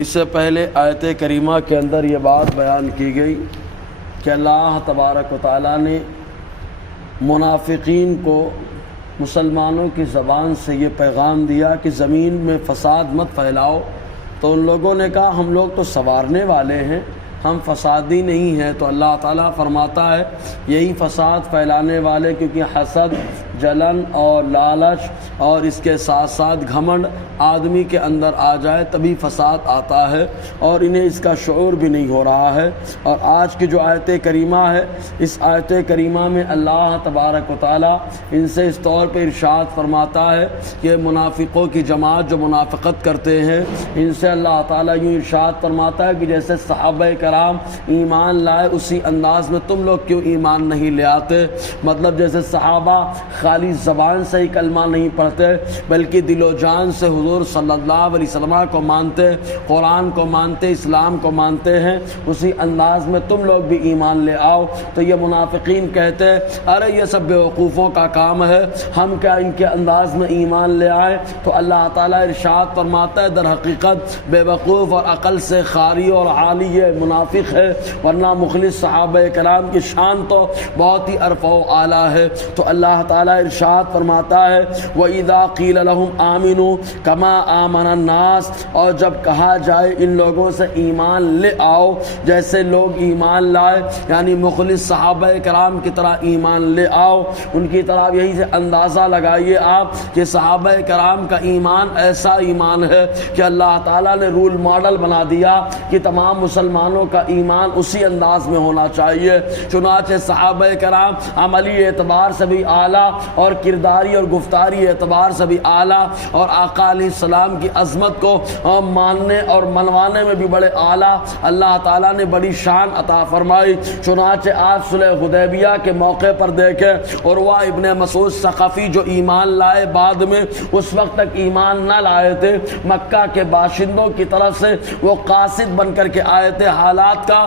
اس سے پہلے آیت کریمہ کے اندر یہ بات بیان کی گئی کہ اللہ تبارک و تعالیٰ نے منافقین کو مسلمانوں کی زبان سے یہ پیغام دیا کہ زمین میں فساد مت پھیلاؤ، تو ان لوگوں نے کہا ہم لوگ تو سنوارنے والے ہیں، ہم فسادی نہیں ہیں۔ تو اللہ تعالیٰ فرماتا ہے یہی فساد پھیلانے والے، کیونکہ حسد، جلن اور لالچ اور اس کے ساتھ ساتھ گھمنڈ آدمی کے اندر آ جائے تبھی فساد آتا ہے، اور انہیں اس کا شعور بھی نہیں ہو رہا ہے۔ اور آج کی جو آیت کریمہ ہے، اس آیت کریمہ میں اللہ تبارک و تعالیٰ ان سے اس طور پہ ارشاد فرماتا ہے کہ منافقوں کی جماعت جو منافقت کرتے ہیں، ان سے اللہ تعالیٰ یوں ارشاد فرماتا ہے کہ جیسے صحابہ کرام ایمان لائے اسی انداز میں تم لوگ کیوں ایمان نہیں لے آتے۔ مطلب جیسے صحابہ خالی زبان سے ہی کلمہ نہیں پڑھتے بلکہ دل و جان سے حضور صلی اللہ علیہ وسلم کو مانتے، قرآن کو مانتے، اسلام کو مانتے ہیں، اسی انداز میں تم لوگ بھی ایمان لے آؤ۔ تو یہ منافقین کہتے ہیں ارے یہ سب بیوقوفوں کا کام ہے، ہم کیا ان کے انداز میں ایمان لے آئے؟ تو اللہ تعالیٰ ارشاد فرماتا ہے در حقیقت بے وقوف اور عقل سے خالی اور عالی یہ منافق ہے، ورنہ مخلص صحابہ کرام کی شان تو بہت ہی عرفہ و اعلیٰ ہے۔ تو اللہ تعالیٰ ارشاد فرماتا ہے وَإِذَا قِيلَ لَهُمْ آمِنُوا كَمَا آمَنَ النَّاسِ، اور جب کہا جائے ان لوگوں سے ایمان لے آؤ جیسے لوگ ایمان لائے، یعنی مخلص صحابہ کرام کی طرح ایمان لے آؤ۔ ان کی طرح یہی سے اندازہ لگائیے آپ کہ صحابہ کرام کا ایمان ایسا ایمان ہے کہ اللہ تعالیٰ نے رول ماڈل بنا دیا کہ تمام مسلمانوں کا ایمان اسی انداز میں ہونا چاہیے۔ چنانچہ صحابہ کرام عملی اعتبار سے بھی اعلیٰ اور کرداری اور گفتاری اعتبار سے بھی اعلیٰ، اور آقا علیہ السلام کی عظمت کو ماننے اور منوانے میں بھی بڑے اعلیٰ اللہ تعالیٰ نے بڑی شان عطا فرمائی۔ چنانچہ آپ صلح حدیبیہ کے موقع پر دیکھیں عروہ ابن مسعود ثقفی جو ایمان لائے بعد میں، اس وقت تک ایمان نہ لائے تھے، مکہ کے باشندوں کی طرف سے وہ قاصد بن کر کے آئے تھے حالات کا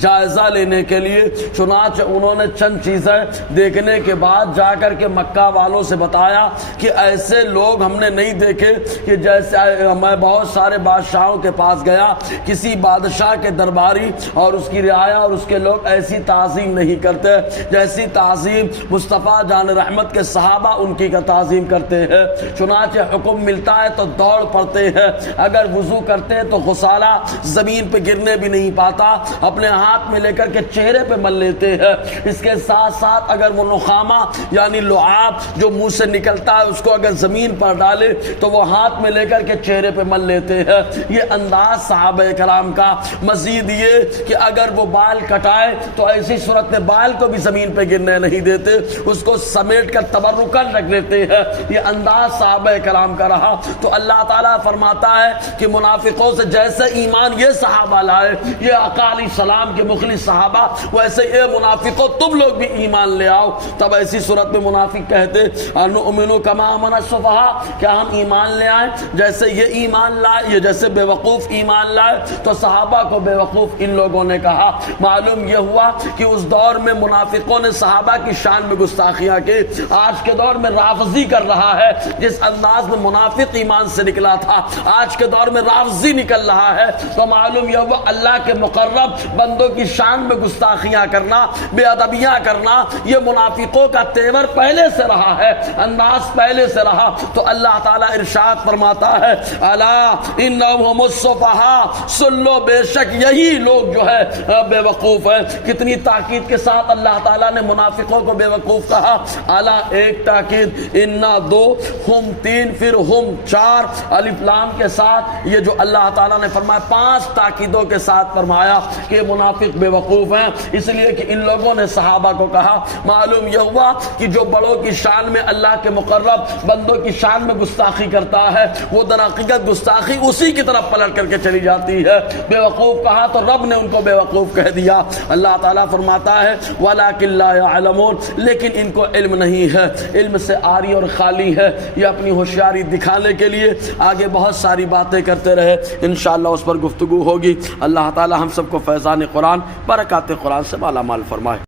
جائزہ لینے کے لیے۔ چنانچہ انہوں نے چند چیزیں دیکھنے کے بعد جا کر کے مکہ والوں سے بتایا کہ ایسے لوگ ہم نے نہیں دیکھے، کہ جیسے میں بہت سارے بادشاہوں کے پاس گیا، کسی بادشاہ کے درباری اور اس کی رعایا اور اس کے لوگ ایسی تعظیم نہیں کرتے جیسی تعظیم مصطفیٰ جان رحمت کے صحابہ ان کی کا تعظیم کرتے ہیں۔ چنانچہ حکم ملتا ہے تو دوڑ پڑتے ہیں، اگر وضو کرتے ہیں تو غسالہ زمین پہ گرنے بھی نہیں پاتا، اپنے ہاتھ میں لے کر کے چہرے پہ مل لیتے ہیں۔ اس کے ساتھ ساتھ اگر وہ نخامہ یعنی لعاب جو منہ سے نکلتا ہے اس کو اگر زمین پر ڈالے تو وہ ہاتھ میں لے کر کے چہرے پہ مل لیتے ہیں۔ یہ انداز صحابہ کرام کا۔ مزید یہ کہ اگر وہ بال کٹائے تو ایسی صورت میں بال کو بھی زمین پہ گرنے نہیں دیتے، اس کو سمیٹ کر تبرکن رکھ لیتے ہیں۔ یہ انداز صحابہ کرام کا رہا۔ تو اللہ تعالیٰ فرماتا ہے کہ منافقوں سے جیسے ایمان یہ صحابہ لائے، یہ آقا علیہ السلام کے مخلص صحابہ، ویسے اے منافقوں تم لوگ بھی ایمان لے آؤ۔ تب ایسی صورت میں منافق کہتے انؤمن کما آمن السفہاء، کیا ہم ایمان لے آئیں جیسے یہ ایمان لائے، یہ جیسے بے وقوف ایمان لائے؟ تو صحابہ کو بے وقوف ان لوگوں نے کہا۔ معلوم یہ ہوا کہ اس دور میں منافقوں نے صحابہ کی شان میں گستاخیاں کی۔ آج کے دور میں رافضی کر رہا ہے، جس انداز میں منافق ایمان سے نکلا تھا آج کے دور میں رافضی نکل رہا ہے۔ تو معلوم یہ ہوا اللہ کے مقرب بندوں کی شان میں گستاخیاں کرنا، بے ادبیاں کرنا، یہ منافقوں کا تیور پہلے سے رہا ہے، انداز پہلے سے رہا۔ تو اللہ تعالیٰ ارشاد فرماتا ہے الا انہم هم السفہاء، سن لو بے شک یہی لوگ جو ہے بے وقوف ہیں۔ کتنی تاکید کے ساتھ اللہ تعالیٰ نے منافقوں کو بے وقوف کہا۔ الا ایک تاکید، انا دو، ہم تین، پھر ہم چار، الف لام کے ساتھ یہ جو اللہ تعالیٰ نے فرمایا 5 تاکیدوں کے ساتھ فرمایا کہ منافق بے وقوف ہیں، اس لیے کہ ان لوگوں نے صحابہ کو کہا۔ معلوم یہ ہوا کہ جو بڑوں کی شان میں اللہ کے مقرب بندوں کی شان میں گستاخی کرتا ہے، وہ در حقیقت گستاخی اسی کی طرف پلٹ کر کے چلی جاتی ہے۔ بے وقوف کہا تو رب نے ان کو بے وقوف کہہ دیا۔ اللہ تعالیٰ فرماتا ہے وَلَٰكِن لَّا يَعْلَمُونَ، لیکن ان کو علم نہیں ہے، علم سے عاری اور خالی ہے۔ یہ اپنی ہوشیاری دکھانے کے لیے آگے بہت ساری باتیں کرتے رہے، انشاءاللہ اس پر گفتگو ہوگی۔ اللہ تعالیٰ ہم سب کو فیضان قرآن، برکات قرآن سے مالا مال فرمائے۔